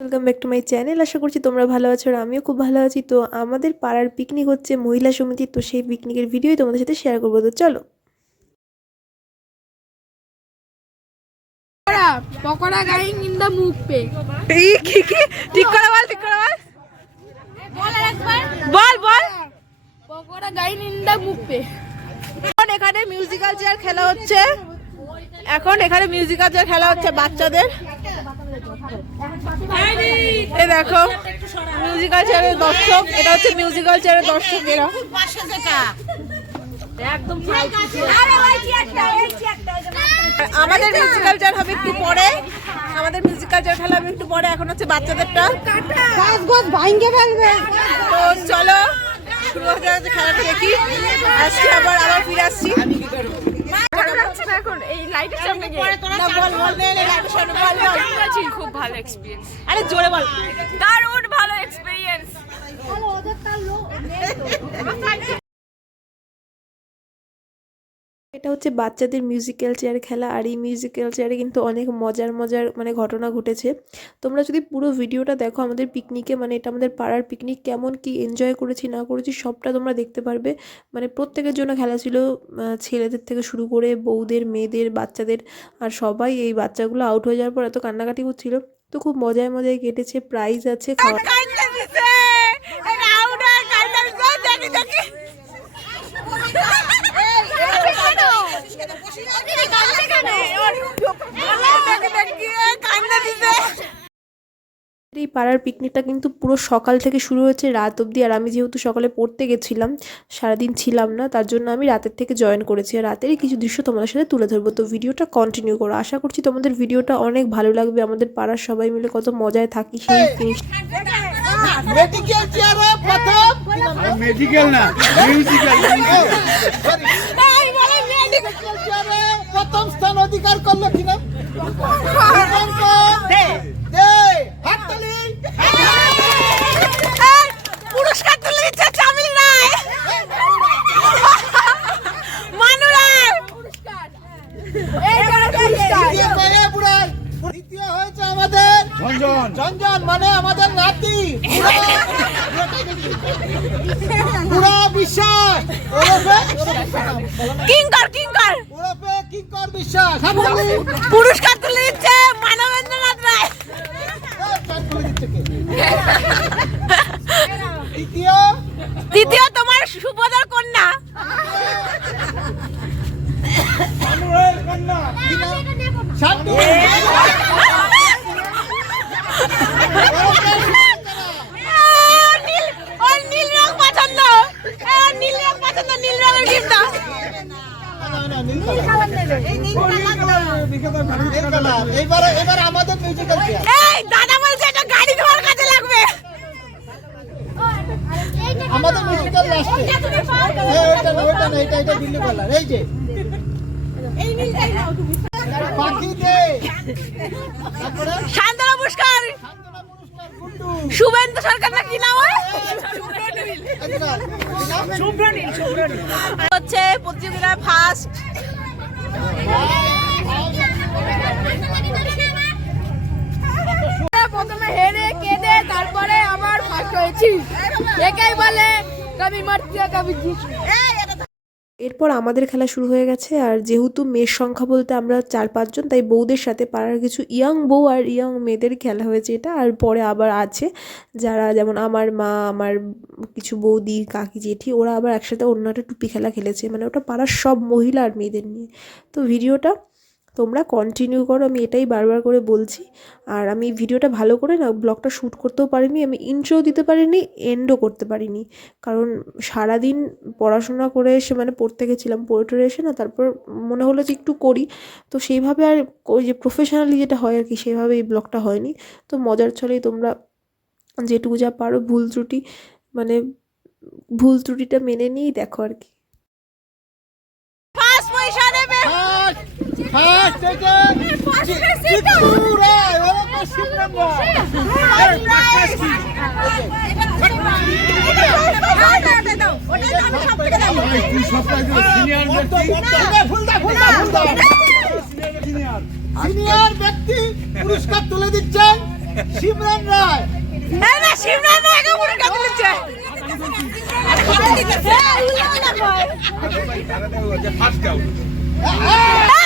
Welcome back to my channel আশা করছি তোমরা ভালো আছো আর আমিও খুব ভালো আছি। তো আমাদের পাড়ার পিকনিক হচ্ছে মহিলা সমিতির তো সেই পিকনিকের ভিডিওই তোমাদের সাথে শেয়ার করব। তো চলো। Pakora pakora going in the মুখ পে। কি কি? ঠিক করে বল ঠিক করে বল। বল বল বল। পকোড়া গাইং ইন দ্য মুখ পে। এখানে মিউজিক্যাল চেয়ার খেলা হচ্ছে। এখন এখানে মিউজিক্যাল চেয়ার খেলা হচ্ছে বাচ্চাদের। এই দেখো মিউজিক্যাল চেয়ারের দর্শক, এটা হচ্ছে মিউজিক্যাল চেয়ারের দর্শক এরা। আমাদের মিউজিক্যাল চেয়ার হবে একটু পরে, আমাদের মিউজিক্যাল চেয়ার খেলা হবে একটু পরে, এখন হচ্ছে বাচ্চাদেরটা। তো চলো, শুরু হতে খেলাটা দেখি। আসছি আবার আবার ফিরে আসছি। এখন এই লাইটের সামনে গিয়ে। না বল বল। নে নে লাইটের সামনে বল বল। খুব ভালো এক্সপিরিয়েন্স আরে জোরে বল। দারুণ ভালো এক্সপিরিয়েন্স এটা হচ্ছে বাচ্চাদের মিউজিক্যাল চেয়ার খেলা আর এই মিউজিক্যাল চেয়ারে কিন্তু অনেক মজার মজার মানে ঘটনা ঘটেছে। তোমরা যদি পুরো ভিডিওটা দেখো আমাদের পিকনিকে মানে এটা আমাদের পাড়ার পিকনিক কেমন কি এনজয় করেছি, না করেছি সবটা তোমরা দেখতে পারবে। মানে প্রত্যেকের জন্য খেলা ছিল ছেলেদের থেকে শুরু করে বউদের, মেয়েদের, বাচ্চাদের, আর সবাই এই বাচ্চাগুলো আউট হয়ে যাওয়ার পর এত কান্নাকাটি করছিল তো খুব মজায় মজায় কেটেছে প্রাইজ আছে, খাওয়া কাইন্দা দিছে এটা আউট হয় কাইন্দা দিছে দেখি দেখি দেখি দেখি কাইন্দা দিছে এই পাড়ার পিকনিকটা কিন্তু পুরো সকাল থেকে শুরু হয়েছে রাত অবধি। আর আমি যেহেতু সকালে পড়তে গেছিলাম সারাদিন ছিলাম না তার জন্য আমি রাতের থেকে জয়েন করেছি। আর রাতেরই কিছু দৃশ্য তোমাদের সাথে তুলে ধরবো। তো ভিডিওটা কন্টিনিউ করো। আশা করছি তোমাদের ভিডিওটা অনেক ভালো লাগবে। আমাদের পাড়ার সবাই মিলে কত মজায় থাকি সেই জিনিস। মেডিকেল চেয়ারে প্রথম। মেডিকেল না মিউজিক্যাল এই বলে মেডিকেল মেডিকেল চেয়ারে প্রথম স্থান অধিকার করল কিনা দে দে হাততালি এই, পুরস্কার তুলে দিচ্ছে চামিল রায় মানু রায় দ্বিতীয় পায়ে বুড়াই দ্বিতীয় হয়েছে আমাদের ঝনঝন ঝনঝন মানে আমাদের নাতি পুরা বিশ্বাস ওরফে কিঙ্কর কিঙ্কর। ওরফে কিঙ্কর বিশ্বাস পুরস্কার তুলে দিচ্ছে মানবেন্দ্রনাথ রায়। দ্বিতীয়? তোমার সুপদার কন্যা। শান্তি এই দাদা বলছে এটা গাড়ি তোমার কাছে লাগবে। আমাদের মিউজিক্যাল লাস্টে ওইটা ওইটা না এটা এটা দিল্লি পাল্লার এই যে। পাখি দে। তারপরে? শান্তনা পুরস্কার। শান্তনা পুরস্কার শুভেন্দু সরকার না কি নাম হচ্ছে প্রতিযোগিতায় ফার্স্ট এরপর আমাদের খেলা শুরু হয়ে গেছে, আর যেহেতু মেয়ের সংখ্যা বলতে আমরা চার পাঁচজন তাই বউদের সাথে পাড়ার কিছু ইয়াং বউ আর ইয়াং মেয়েদের খেলা হয়েছে এটা, আর পরে আবার আছে যারা যেমন আমার মা, আমার কিছু বৌদি, কাকি, জেঠি, ওরা আবার একসাথে অন্য একটা টুপি খেলা খেলেছে মানে ওটা পাড়ার সব মহিলা আর মেয়েদের নিয়ে। তো ভিডিওটা তোমরা কন্টিনিউ করো, আমি এটাই বারবার করে বলছি। আর আমি ভিডিওটা ভালো করে না ব্লগটা শ্যুট করতেও পারিনি, আমি ইন্ট্রো দিতে পারিনি এন্ডও করতে পারিনি। কারণ সারাদিন পড়াশোনা করে এসে মানে পড়তে গেছিলাম পড়ে টড়ে এসে না, তারপর মনে হলো যে একটু করি। তো সেইভাবে আর ওই যে প্রফেশনালি যেটা হয় আর কি, সেইভাবে এই ব্লগটা হয়নি। তো মজার ছলেই তোমরা যেটুকু যা পারো, ভুল ত্রুটি মানে ভুল ত্রুটিটা মেনে নিয়েই দেখো আর কি ফার্স্ট পয়সা দেবে ফার্স্ট থেকে চিত্তু রায় শিবরাম তুই সিনিয়র ব্যক্তি পুরস্কার তুলে দিচ্ছেন সিমরান রায় না শিবরাম একা পুরস্কার আমি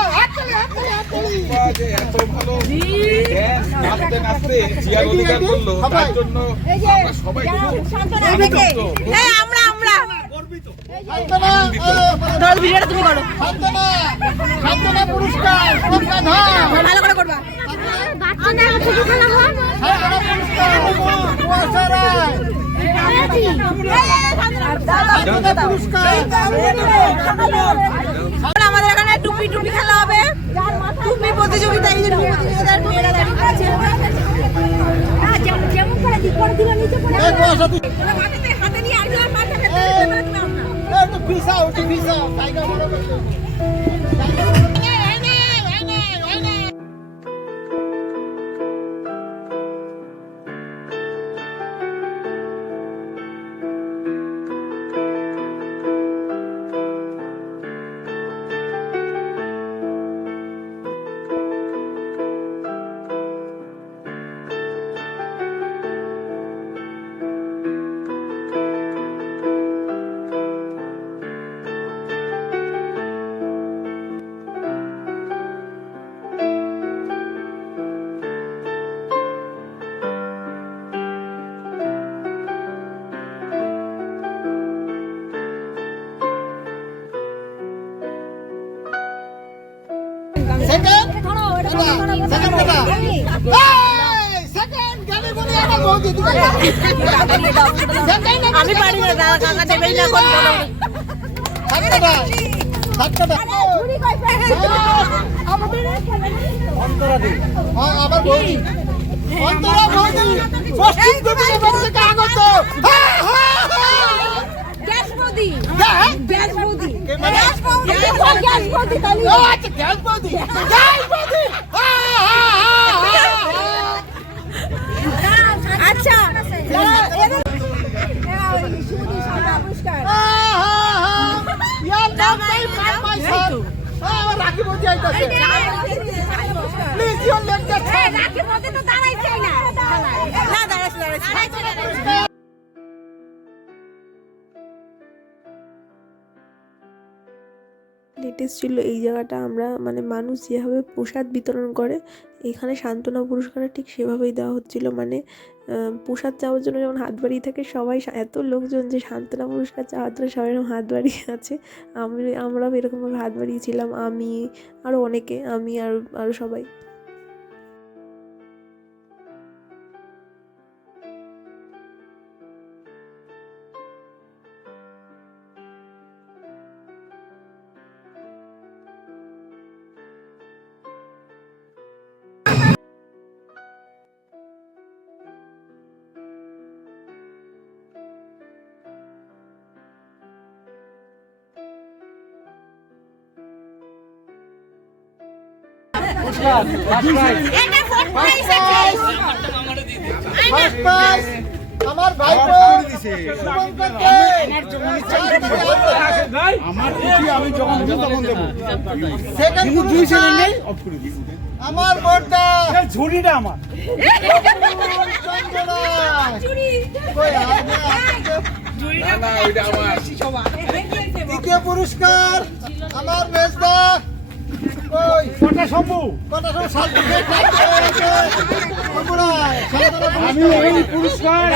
এত ভালো নাচতে নাচতে জিয়ার অধিকার করল তার জন্য আমরা সবাই আমরা আমরা ভিডিওটা তুমি করো পুরস্কার ভালো করে করবা পুরস্কার কুয়াশা রায় শান্তনা পুরস্কার আমরা আমাদের এখানে টুপি টুপি খেলা হবে। টুপি প্রতিযোগিতা এই যে প্রতিযোগিতার মেয়েরা দাঁড়িয়ে আছে। এই কুয়াশা তুই। মাথাতে হাতে নিয়ে আর মাথা ফেলতে একটু একটু টাইগার আমি পারি না দাদা কাকা দেবেই না কোন আমার বৌদি অন্তরা বৌদি পশ্চিম কবিতা বাড়িতে কাগজ হ্যাঁ গ্যাস বৌদি। হ্যাঁ গ্যাস বৌদি। কে মানে? গ্যাস বৌদি। গ্যাস বৌদি আচ্ছা গ্যাস বৌদি গ্যাস বৌদি হ্যাঁ হ্যাঁ হ্যাঁ হ্যাঁ আচ্ছা ইয়ার নাম নাই মাই মাই সন আমার রাখি বৌদি আইতাছে প্লিজ ইওর লেট দ্যাট না দাঁড়াচ্ছি দাঁড়াচ্ছি লেটেস্ট ছিল এই জায়গাটা আমরা মানে মানুষ যেভাবে প্রসাদ বিতরণ করে এখানে সান্ত্বনা পুরস্কারটা ঠিক সেভাবেই দেওয়া হচ্ছিল। মানে প্রসাদ চাওয়ার জন্য যেমন হাত বাড়িয়ে থাকে, সবাই এত লোকজন যে সান্ত্বনা পুরস্কার চাওয়ার জন্য সবাই এরকম হাত বাড়িয়ে আছে। আমি, আমরাও এরকমভাবে হাত বাড়িয়েছিলাম, আমি, আরও অনেকে, আমি আর, আরও সবাই। আমার ভাইপো আমার আমি যখন তখন দেবো দুই পুরস্কার। সেকেন্ডে অফ করে দিই আমার বোর্ডটা ঝুড়িটা আমার। চন্দনা কই আপনি না না ওইটা আমার। দ্বিতীয় পুরস্কার আমার মেজদা কই কটা আমি এই পুরস্কার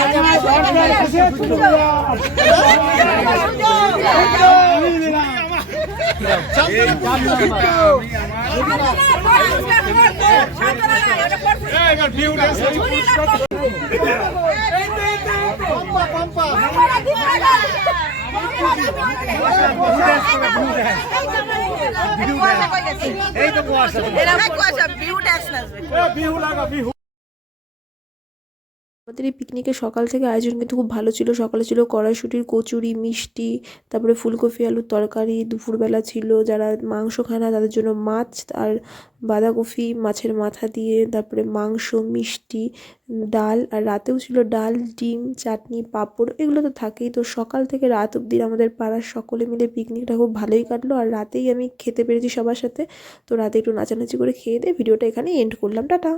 এই তো কুয়াশা এরা কুয়াশা ভিউ ড্যান্স নাচবে বিহু লাগা বিহু আমাদের এই পিকনিকের সকাল থেকে আয়োজন কিন্তু খুব ভালো ছিল। সকালে ছিল কড়াইশুটির কচুরি, মিষ্টি, তারপরে ফুলকপি, আলুর তরকারি, দুপুরবেলা ছিল যারা মাংস খায় না তাদের জন্য মাছ আর বাঁধাকপি, মাছের মাথা দিয়ে, তারপরে মাংস, মিষ্টি, ডাল আর রাতেও ছিল ডাল, ডিম, চাটনি, পাঁপড় এগুলো তো থাকেই। তো সকাল থেকে রাত অবধি আমাদের পাড়ার সকলে মিলে পিকনিকটা খুব ভালোই কাটলো। আর রাতেই আমি খেতে পেরেছি সবার সাথে। তো রাতে একটু নাচানাচি করে খেয়ে দিয়ে ভিডিওটা এখানে এন্ড করলাম। টাটা!